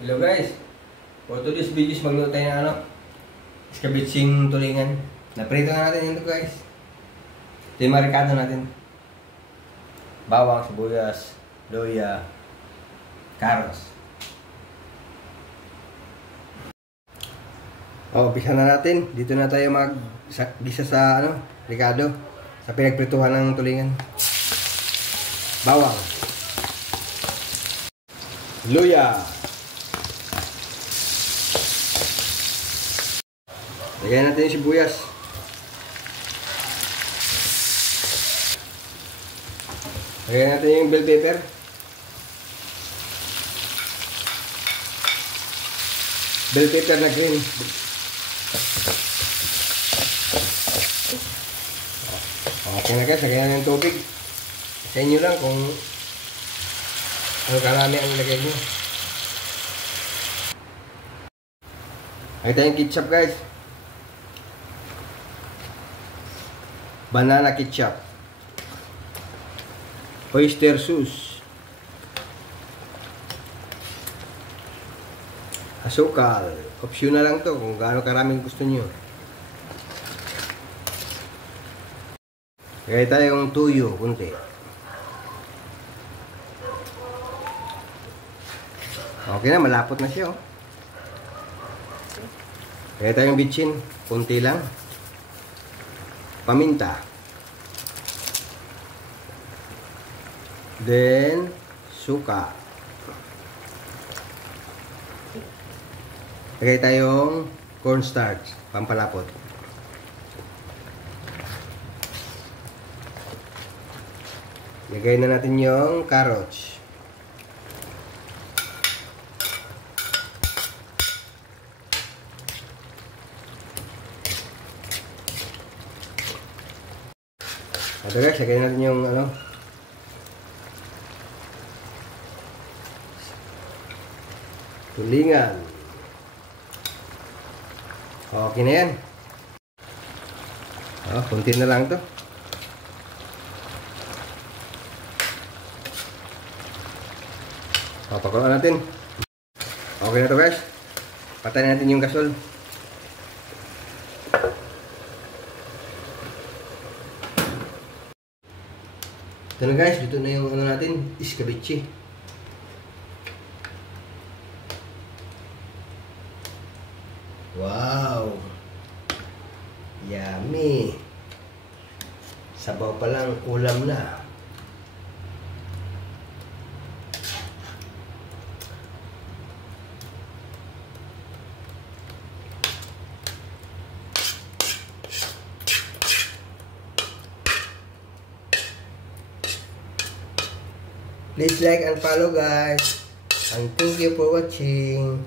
Hello guys, for today's videos magluto tayo ng escabitsing tulingan. Naprito na natin ito guys. Ito yung marikado natin. Bawang, sibuyas, luya, carrots. Umpisa na natin. Dito na tayo mag-gisa sa ricado. Sa pinagprituhan ng tulingan. Bawang, luya, lagyan natin yung sibuyas. Lagyan natin yung bell pepper. Bell pepper na green. Okay na guys, lagyan natin yung tubig. Sa inyo lang kung ano karami ang ilagay nyo. Lagyan tayong ketchup guys. Banana ketchup, oyster sauce, asukal, optional lang to kung gaano karaming gusto nyo. Lagay tayong tuyo, kunti. Okay na, malapot na siya. Lagay tayong bitchin, kunti lang. Paminta. Then suka. Lagay tayong cornstarch, pampalapot. Lagay na natin yung carrots. Ito guys, lagay natin yung tulingan. Okay na yan. Kunti na lang to. Papakuloan natin. Okay na to guys. Patayin natin yung gasol. Ito na guys, dito na yung natin, escabeche. Wow! Yummy! Sabaw pa lang, ulam na. Please like and follow guys, and thank you for watching.